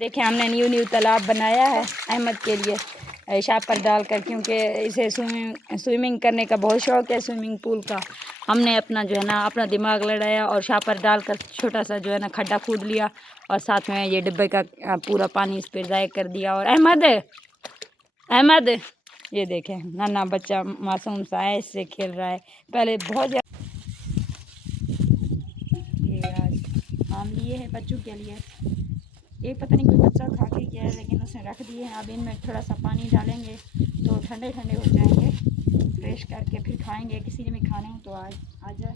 देखिए हमने न्यू तालाब बनाया है अहमद के लिए शापर डालकर, क्योंकि इसे स्विमिंग करने का बहुत शौक़ है, स्विमिंग पूल का। हमने अपना जो है ना अपना दिमाग लड़ाया और शापर डालकर छोटा सा जो है ना खड्डा खोद लिया और साथ में ये डिब्बे का पूरा पानी इस पर ज़ाया कर दिया। और अहमद ये देखें नाना बच्चा मासूम सा है, इससे खेल रहा है। पहले बहुत ज़्यादा ये आज आम लिए है बच्चों के लिए, ये पता नहीं कोई बच्चा खा के गया है, लेकिन उसने रख दिए हैं। अब इनमें थोड़ा सा पानी डालेंगे तो ठंडे ठंडे हो जाएंगे, फ्रेश करके फिर खाएंगे। किसी ने भी खाने हो तो आ जाए।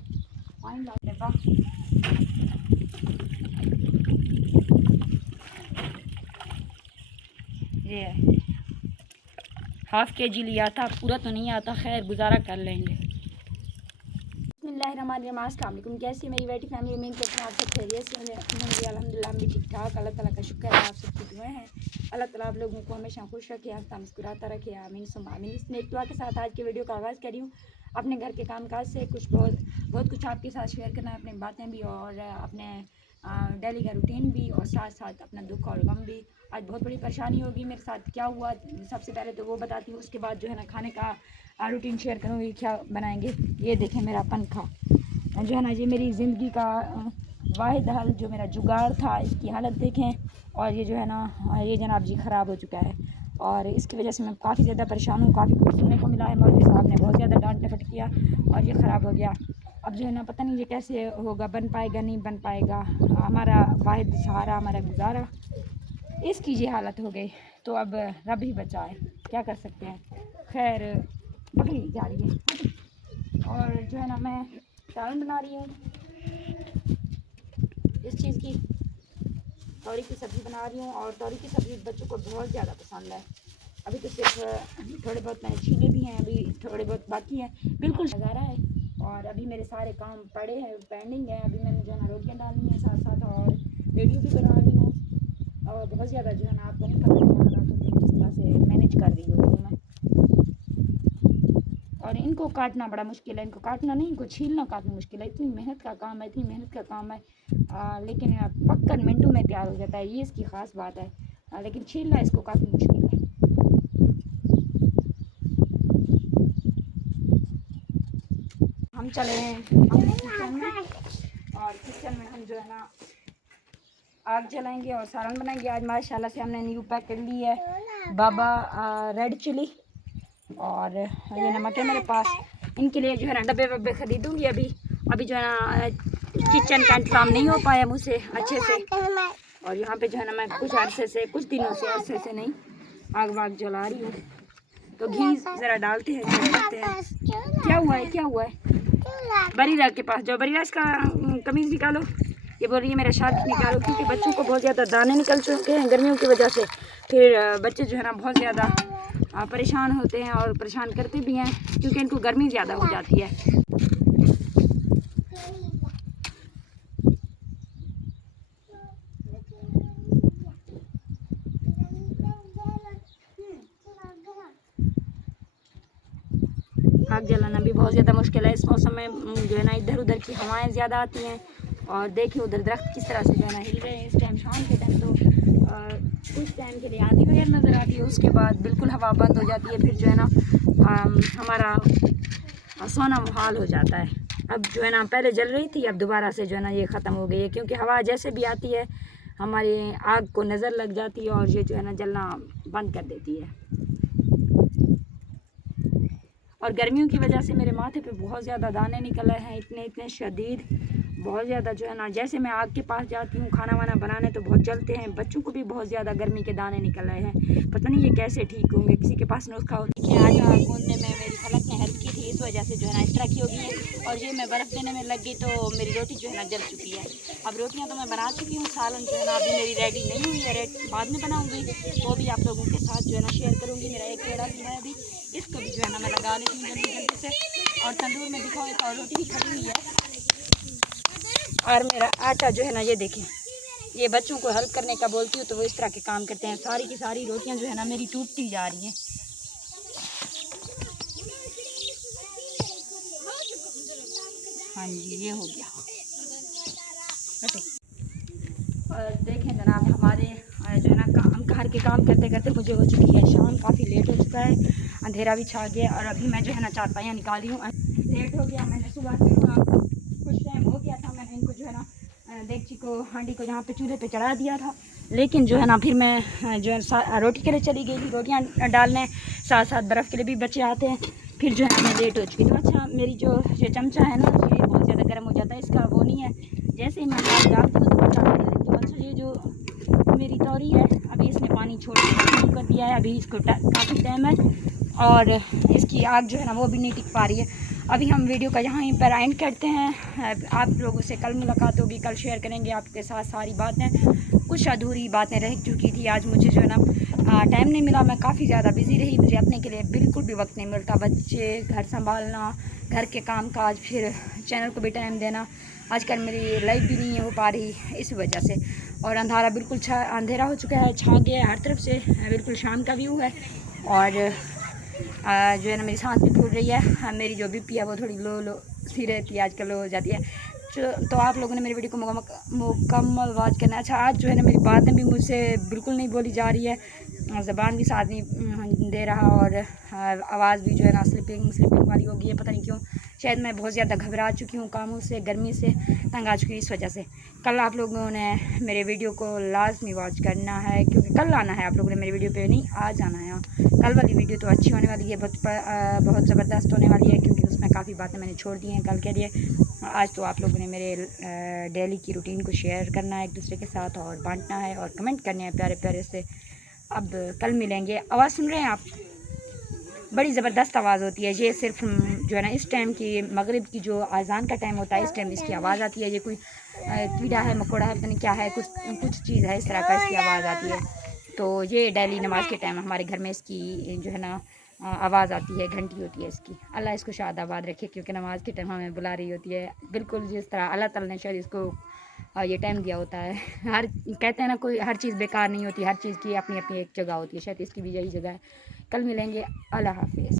पानी डाल देगा। ये हाफ kg लिया था, पूरा तो नहीं आता, खैर गुजारा कर लेंगे। अस्सलामुअलैकुम, कैसी है मेरी बेटी फैमिली? उम्मीद करती हूँ आप सब खैरियत से होंगे। अल्हम्दुलिल्लाह हम भी ठीक ठाक। अल्लाह ताला का शुक्र है, आप सबकी दुआएं हैं। अल्लाह ताला आप लोगों को हमेशा खुश रखे, हंसता मुस्कुराता रखे, आमीन सुम्मा आमीन। इस नेक दुआ के साथ आज की वीडियो का आगाज़ करी हूँ। अपने घर के कामकाज से बहुत कुछ आपके साथ शेयर करना है, अपनी बातें भी और अपने डेली का रूटीन भी, और साथ साथ अपना दुख और गम भी। आज बहुत बड़ी परेशानी होगी मेरे साथ, क्या हुआ सबसे पहले तो वो बताती हूँ, उसके बाद जो है ना खाने का रूटीन शेयर करूँगी क्या बनाएंगे। ये देखें मेरा पंखा जो है ना, ये मेरी ज़िंदगी का वाहिद हल जो मेरा जुगाड़ था, इसकी हालत देखें। और ये जो है ना ये जनाब जी ख़राब हो चुका है और इसकी वजह से मैं काफ़ी ज़्यादा परेशान हूँ। काफ़ी कुछ सुनने को मिला है, मौलवी साहब ने बहुत ज़्यादा डांट डपट किया और ये ख़राब हो गया। अब जो है ना पता नहीं ये कैसे होगा, बन पाएगा नहीं बन पाएगा। हमारा वाहिद सहारा, हमारा गुजारा, इसकी ये हालत हो गई। तो अब रब ही बचाए, क्या कर सकते हैं। खैर बकरी जा रही है और जो है ना मैं सालन बना रही हूँ इस चीज़ की, तोरी की सब्ज़ी बना रही हूँ। और तोरी की सब्ज़ी बच्चों को बहुत ज़्यादा पसंद है। अभी तो सिर्फ थोड़े बहुत मैंने छीले भी हैं, अभी थोड़े बहुत बाकी हैं, बिल्कुल नज़ारा है। और अभी मेरे सारे काम पड़े हैं, पेंडिंग है। अभी मैंने जो है ना रोटियाँ डालनी है साथ साथ, और वीडियो भी बना रही हूँ। और बहुत ज़्यादा जो है ना आपको नहीं पता क्या हालात होते हैं, जिस तरह से मैनेज कर रही हूँ मैं। और इनको काटना बड़ा मुश्किल है, इनको काटना नहीं, इनको छीलना काफ़ी मुश्किल है। इतनी मेहनत का काम है, इतनी मेहनत का काम है, लेकिन पक्का मिनटों में तैयार हो जाता है, ये इसकी ख़ास बात है। लेकिन छीलना इसको काफ़ी मुश्किल है। हम चले हैं अपने किचन में, और किचन में हम जो है ना आग जलाएंगे और सालन बनाएंगे। आज माशाल्लाह से हमने न्यू पैक कर ली है बाबा रेड चिली, और ये नमक है मेरे पास। इनके लिए जो है ना डब्बे वब्बे ख़रीदूँगी। अभी जो है ना किचन का इंतज़ाम नहीं हो पाया मुझसे अच्छे से। और यहाँ पे जो है ना मैं कुछ दिनों से नहीं आग वाग जला रही हूँ। तो घी ज़रा डालते हैं, क्या हुआ है बरीरा के पास जाओ, बरीरा इसका कमीज़ निकालो। ये बोल रही है मेरा शर्ट निकालो, क्योंकि बच्चों को बहुत ज़्यादा दाने निकल चुके हैं गर्मियों की वजह से। फिर बच्चे जो है ना बहुत ज़्यादा परेशान होते हैं और परेशान करते भी हैं, क्योंकि इनको गर्मी ज़्यादा हो जाती है। आग जलाना भी बहुत ज़्यादा मुश्किल है इस मौसम में, जो है ना इधर उधर की हवाएं ज़्यादा आती हैं। और देखिए उधर दरख्त किस तरह से जो है ना हिल रहे हैं इस टाइम, शाम के टाइम तो कुछ टाइम के लिए आंधी वगैरह नज़र आती है, उसके बाद बिल्कुल हवा बंद हो जाती है। फिर जो है ना हमारा सोना मुहाल हो जाता है। अब जो है ना पहले जल रही थी, अब दोबारा से जो है ना ये ख़त्म हो गई है, क्योंकि हवा जैसे भी आती है हमारी आग को नज़र लग जाती है और ये जो है ना जलना बंद कर देती है। और गर्मियों की वजह से मेरे माथे पे बहुत ज़्यादा दाने निकले हैं, इतने शदीद, बहुत ज़्यादा जो है ना। जैसे मैं आग के पास जाती हूँ खाना वाना बनाने तो बहुत जलते हैं, बच्चों को भी बहुत ज़्यादा गर्मी के दाने निकल रहे हैं। पता नहीं ये कैसे ठीक होंगे, किसी के पास नुस्खा हो। देखिए आज आग गूंदने में मेरी फलक ने हेल्प की थी, इस वजह से जो है ना इस तरह की होगी है। और ये मैं बर्फ़ देने में लग गई तो मेरी रोटी जो है ना जल चुकी है। अब रोटियाँ तो मैं बना चुकी हूँ, सालन जो है ना अभी मेरी रेडी नहीं हुई है, बाद में बनाऊँगी, वो भी आप लोगों के साथ जो है ना शेयर करूँगी। मेरा एक पेड़ा भी है अभी, इसको भी जो है ना मैं लगा लेती हूँ जल्दी से। और तंदूर में दिखाओ एक और रोटी भी खड़ी हुई है। और मेरा आटा जो है ना ये देखें, ये बच्चों को हेल्प करने का बोलती हूँ तो वो इस तरह के काम करते हैं। सारी की सारी रोटियाँ जो है ना मेरी टूटती जा रही हैं। हाँ जी ये हो गया। और देखें जनाब हमारे जो है के काम करते करते मुझे हो चुकी है शाम, काफ़ी लेट हो चुका है, अंधेरा भी छा गया और अभी मैं जो है ना चारपाइयाँ निकाल रही हूँ। लेट हो गया, मैंने सुबह से कुछ टाइम हो गया था, मैंने इनको जो है ना देगची को, हांडी को जहाँ पे चूल्हे पे चढ़ा दिया था, लेकिन जो है ना फिर मैं जो है रोटी के लिए चली गई थी, रोटियाँ डालने, साथ साथ बर्फ़ के लिए भी बच्चे आते हैं, फिर जो है मैं लेट हो चुकी। तो अच्छा मेरी जो ये चमचा है ना ये बहुत ज़्यादा गर्म हो जाता है, इसका वो नहीं है, जैसे ही मैं हाथ डालती हूँ तो बच्चा आने लगती हूँ। अच्छा ये जो मेरी तौरी है अभी इसने पानी छोड़ना शुरू कर दिया है, अभी इसको काफ़ी टाइम है और इसकी आग जो है ना वो भी नहीं टिक पा रही है। अभी हम वीडियो का यहाँ पर एंड करते हैं, आप लोगों से कल मुलाकात होगी, कल शेयर करेंगे आपके साथ सारी बातें, कुछ अधूरी बातें रह चुकी थी। आज मुझे जो है ना टाइम नहीं मिला, मैं काफ़ी ज़्यादा बिज़ी रही, मुझे अपने के लिए बिल्कुल भी वक्त नहीं मिलता, बच्चे, घर संभालना, घर के काम काज, फिर चैनल को भी टाइम देना, आजकल मेरी लाइफ भी नहीं हो पा रही इस वजह से। और अंधारा बिल्कुल अंधेरा हो चुका है, छा गया है हर तरफ से, बिल्कुल शाम का व्यू है और जो है ना मेरी सांस भी फूल रही है, मेरी जो बीपी है वो थोड़ी लो सी रहती है, आजकल लो हो जाती है। तो आप लोगों ने मेरी वीडियो को मुकम्मल वॉच करना है। अच्छा आज जो है ना मेरी बातें भी मुझसे बिल्कुल नहीं बोली जा रही है, ज़बान भी साथ नहीं दे रहा और आवाज़ भी जो है ना स्लिपिंग वाली हो गई है, पता नहीं क्यों, शायद मैं बहुत ज़्यादा घबरा चुकी हूँ कामों से, गर्मी से तंग आ चुकी हूँ इस वजह से। कल आप लोगों ने मेरे वीडियो को लाजमी वॉच करना है, क्योंकि कल आना है आप लोगों ने मेरी वीडियो पे, नहीं आज आना है। कल वाली वीडियो तो अच्छी होने वाली है, बहुत ज़बरदस्त होने वाली है, क्योंकि उसमें काफ़ी बातें मैंने छोड़ दी हैं कल के लिए। आज तो आप लोगों ने मेरे डेली की रूटीन को शेयर करना है एक दूसरे के साथ और बांटना है और कमेंट करने हैं प्यारे प्यारे से। अब कल मिलेंगे। आवाज़ सुन रहे हैं आप, बड़ी ज़बरदस्त आवाज़ होती है ये, सिर्फ जो है ना इस टाइम की मगरिब की जो अज़ान का टाइम होता है इस टाइम इसकी आवाज़ आती है। ये कोई कीड़ा है, मकोड़ा है, पता नहीं क्या है, कुछ चीज़ है इस तरह का इसकी आवाज़ आती है। तो ये डेली नमाज के टाइम हमारे घर में इसकी जो है ना आवाज़ आती है, घंटी होती है इसकी। अल्लाह इसको शाद आबाद रखे, क्योंकि नमाज के टाइम हमें बुला रही होती है, बिल्कुल जिस तरह अल्लाह ताला ने शायद इसको ये टाइम दिया होता है। हर कहते हैं ना कोई हर चीज़ बेकार नहीं होती, हर चीज़ की अपनी अपनी एक जगह होती है, शायद इसकी भी यही जगह है। कल मिलेंगे, अल्लाह हाफिज़।